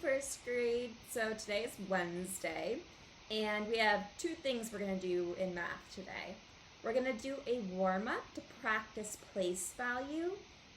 first grade. So today is Wednesday, and we have two things we're going to do in math today. We're going to do a warm-up to practice place value,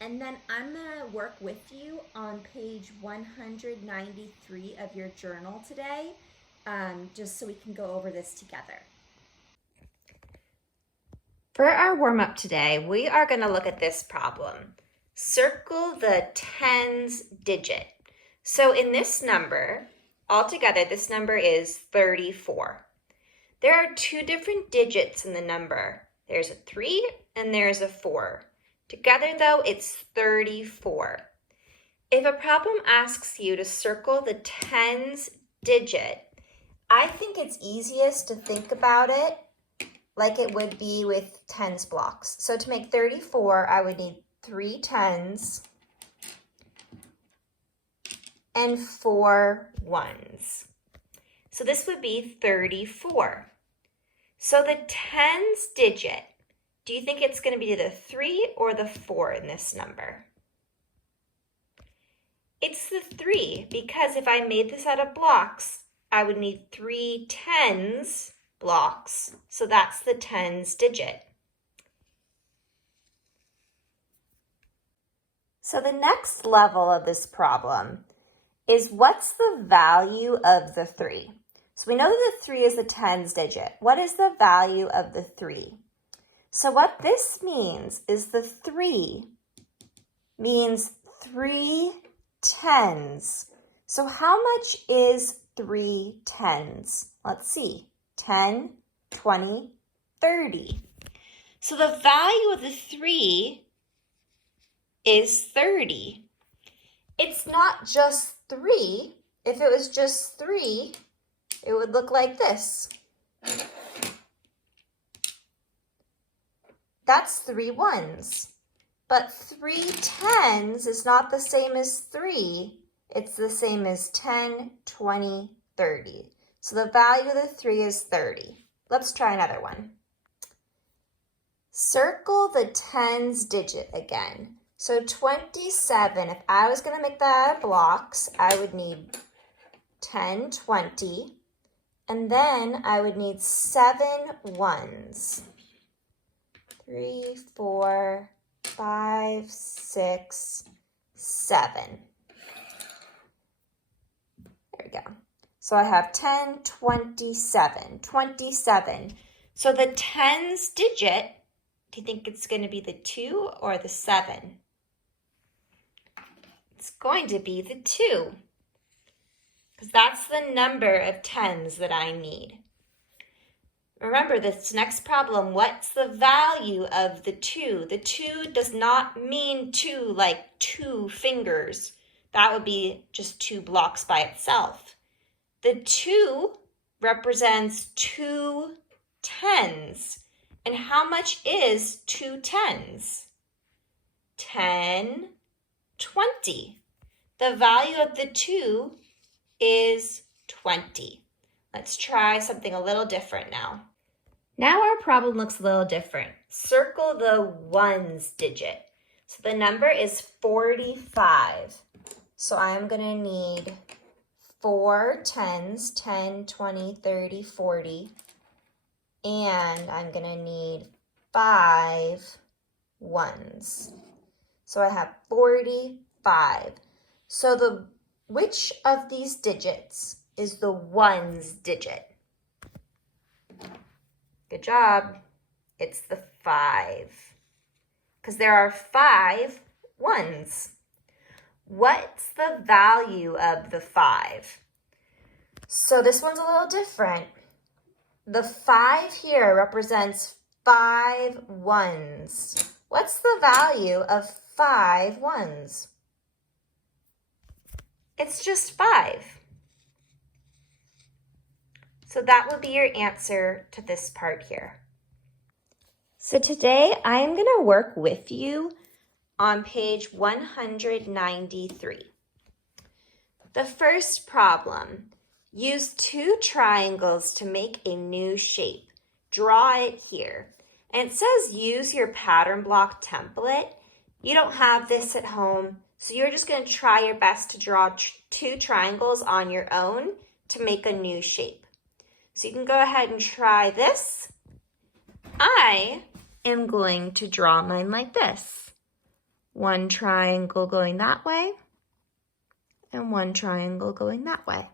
and then I'm going to work with you on page 193 of your journal today, just so we can go over this together. For our warm-up today, we are going to look at this problem. Circle the tens digit. So in this number, altogether, this number is 34. There are two different digits in the number. There's a 3 and there's a 4. Together, though, it's 34. If a problem asks you to circle the tens digit, I think it's easiest to think about it like it would be with tens blocks. So to make 34, I would need 3 tens and 4 ones. So this would be 34. So the tens digit, do you think it's going to be the 3 or the 4 in this number? It's the 3, because if I made this out of blocks, I would need 3 tens blocks. So that's the tens digit. So the next level of this problem is what's the value of the 3? So we know that the 3 is the tens digit. What is the value of the 3? So what this means is the 3 means 3 tens. So how much is 3 tens? Let's see. 10, 20, 30. So the value of the 3 is 30. It's not just 3. If it was just 3, it would look like this. That's 3 ones. But 3 tens is not the same as 3. It's the same as 10, 20, 30. So the value of the 3 is 30. Let's try another one. Circle the tens digit again. So 27, if I was going to make that out of blocks, I would need 10, 20, and then I would need 7 ones. 3, 4, 5, 6, 7. There we go. So I have 10, 27, 27. So the tens digit, do you think it's going to be the 2 or the 7? It's going to be the 2, because that's the number of tens that I need. Remember this next problem, what's the value of the 2? The 2 does not mean 2 like 2 fingers. That would be just 2 blocks by itself. The 2 represents 2 tens. And how much is 2 tens? 10, 20. The value of the 2 is 20. Let's try something a little different now. Now our problem looks a little different. Circle the ones digit. So the number is 45. So I'm going to need 4 tens, 10, 20, 30, 40. And I'm going to need 5 ones. So I have 45. So which of these digits is the ones digit? Good job. It's the 5. Because there are 5 ones. What's the value of the 5? So this one's a little different. The 5 here represents 5 ones. What's the value of 5 ones? It's just 5. So that will be your answer to this part here. So today I'm going to work with you on page 193. The first problem. Use 2 triangles to make a new shape. Draw it here. And it says use your pattern block template. You don't have this at home, So you're just going to try your best to draw two triangles on your own to make a new shape. So you can go ahead and try this. I am going to draw mine like this. One triangle going that way and one triangle going that way.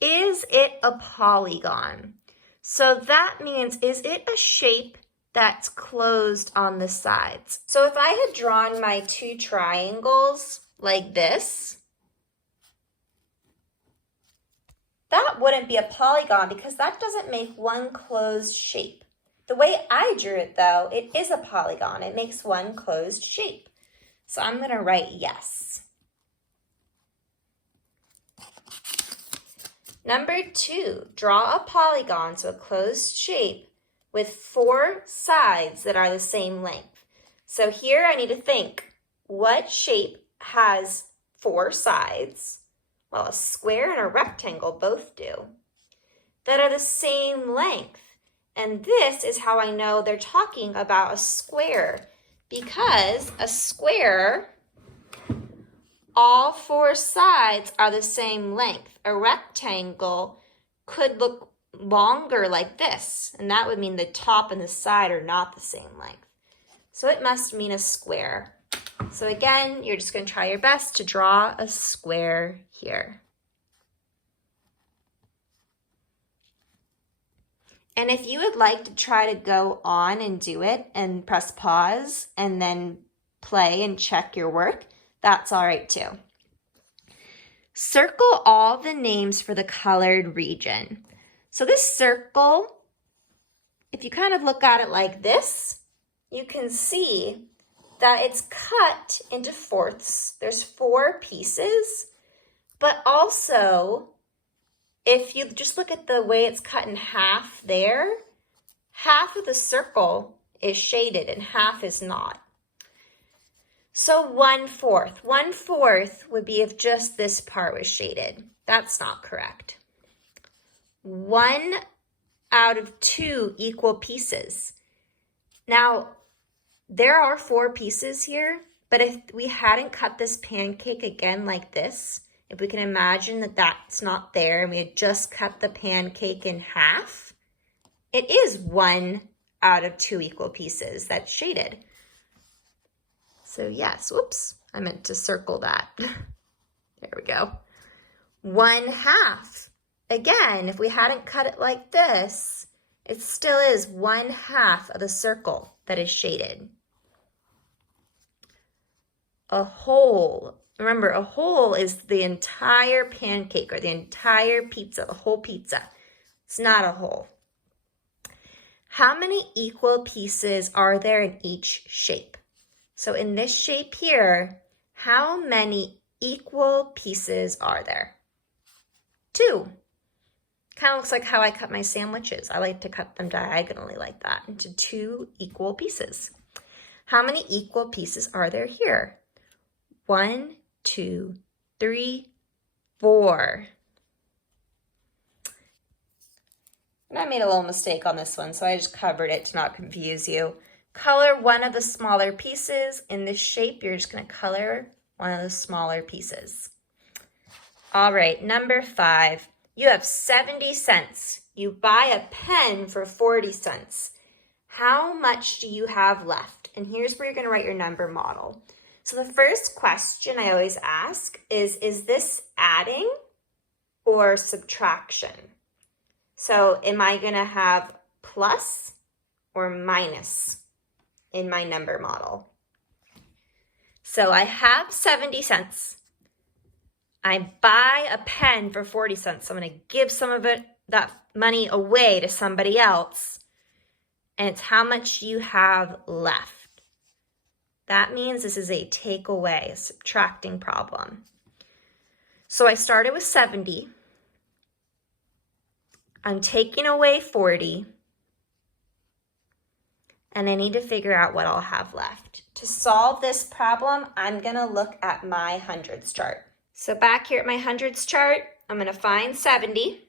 Is it a polygon? So that means, is it a shape that's closed on the sides? So if I had drawn my two triangles like this, that wouldn't be a polygon because that doesn't make one closed shape. The way I drew it though, it is a polygon. It makes one closed shape. So I'm going to write yes. Number 2, draw a polygon, so a closed shape with 4 sides that are the same length. So here I need to think, what shape has 4 sides? Well, a square and a rectangle both do, that are the same length. And this is how I know they're talking about a square, because a square, all 4 sides are the same length. A rectangle could look longer like this, and that would mean the top and the side are not the same length. So it must mean a square. So again, you're just going to try your best to draw a square here. And if you would like to try to go on and do it and press pause and then play and check your work, that's all right too. Circle all the names for the colored region. So this circle, if you kind of look at it like this, you can see that it's cut into fourths. There's 4 pieces, but also if you just look at the way it's cut in half there, half of the circle is shaded and half is not. So 1/4. 1/4 would be if just this part was shaded. That's not correct. 1 out of 2 equal pieces. Now, there are 4 pieces here, but if we hadn't cut this pancake again like this, if we can imagine that that's not there and we had just cut the pancake in half, it is 1 out of 2 equal pieces that's shaded. So yes, whoops, I meant to circle that. There we go. 1/2. Again, if we hadn't cut it like this, it still is 1/2 of the circle that is shaded. A whole. Remember, a whole is the entire pancake or the entire pizza, the whole pizza. It's not a whole. How many equal pieces are there in each shape? So in this shape here, how many equal pieces are there? 2. Kind of looks like how I cut my sandwiches. I like to cut them diagonally like that into 2 equal pieces. How many equal pieces are there here? 1, 2, 3, 4. And I made a little mistake on this one, so I just covered it to not confuse you. Color one of the smaller pieces. In this shape, you're just going to color one of the smaller pieces. All right, number 5. You have 70 cents. You buy a pen for 40 cents. How much do you have left? And here's where you're going to write your number model. So the first question I always ask is this adding or subtraction? So am I going to have plus or minus in my number model? So I have 70 cents. I buy a pen for 40 cents. So I'm going to give some of that money away to somebody else. And it's how much you have left. That means this is a takeaway, a subtracting problem. So I started with 70. I'm taking away 40. And I need to figure out what I'll have left. To solve this problem, I'm going to look at my hundreds chart. So back here at my hundreds chart, I'm going to find 70.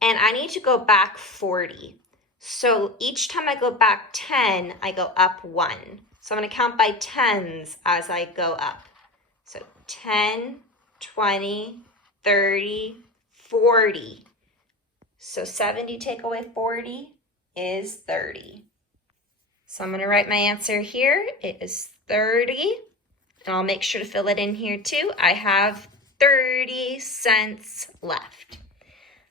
And I need to go back 40. So each time I go back 10, I go up 1. So I'm going to count by tens as I go up. So 10, 20, 30, 40. So 70 take away 40 is 30. So I'm going to write my answer here. It is 30. And I'll make sure to fill it in here too. I have 30 cents left.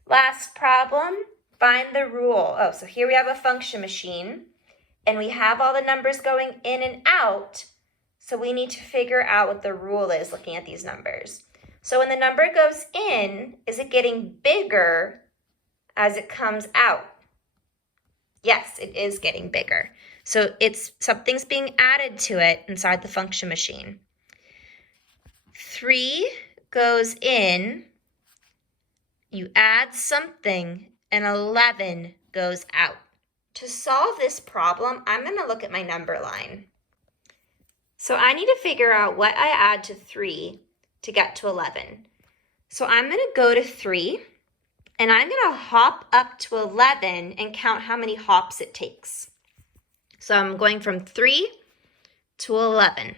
Last problem, find the rule. Oh, so here we have a function machine. And we have all the numbers going in and out. So we need to figure out what the rule is looking at these numbers. So when the number goes in, is it getting bigger as it comes out? Yes, it is getting bigger. So something's being added to it inside the function machine. 3 goes in, you add something, and 11 goes out. To solve this problem, I'm going to look at my number line. So I need to figure out what I add to 3 to get to 11. So I'm going to go to 3, and I'm going to hop up to 11 and count how many hops it takes. So I'm going from 3 to 11.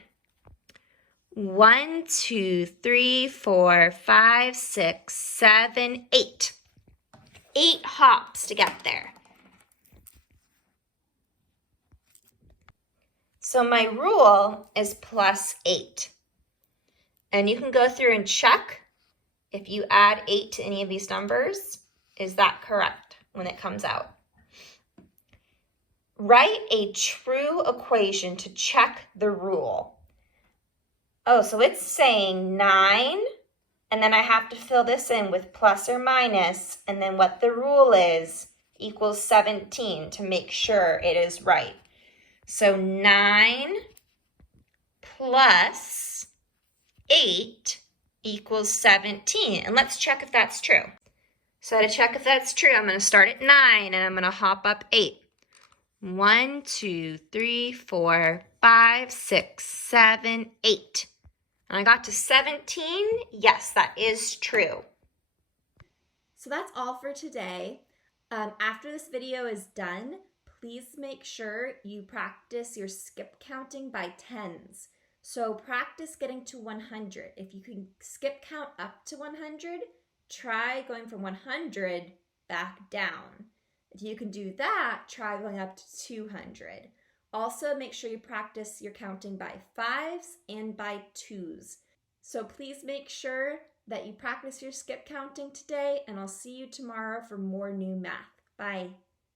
1, 2, 3, 4, 5, 6, 7, 8. 8 hops to get there. So my rule is plus 8. And you can go through and check if you add 8 to any of these numbers. Is that correct when it comes out? Write a true equation to check the rule. Oh, so it's saying 9, and then I have to fill this in with plus or minus, and then what the rule is equals 17 to make sure it is right. So 9 plus 8 equals 17. And let's check if that's true. So to check if that's true, I'm going to start at 9 and I'm going to hop up 8. 1, 2, 3, 4, 5, 6, 7, 8. And I got to 17. Yes, that is true. So that's all for today. After this video is done, please make sure you practice your skip counting by tens. So practice getting to 100. If you can skip count up to 100, try going from 100 back down. If you can do that, try going up to 200. Also, make sure you practice your counting by 5s and by 2s. So please make sure that you practice your skip counting today, and I'll see you tomorrow for more new math. Bye.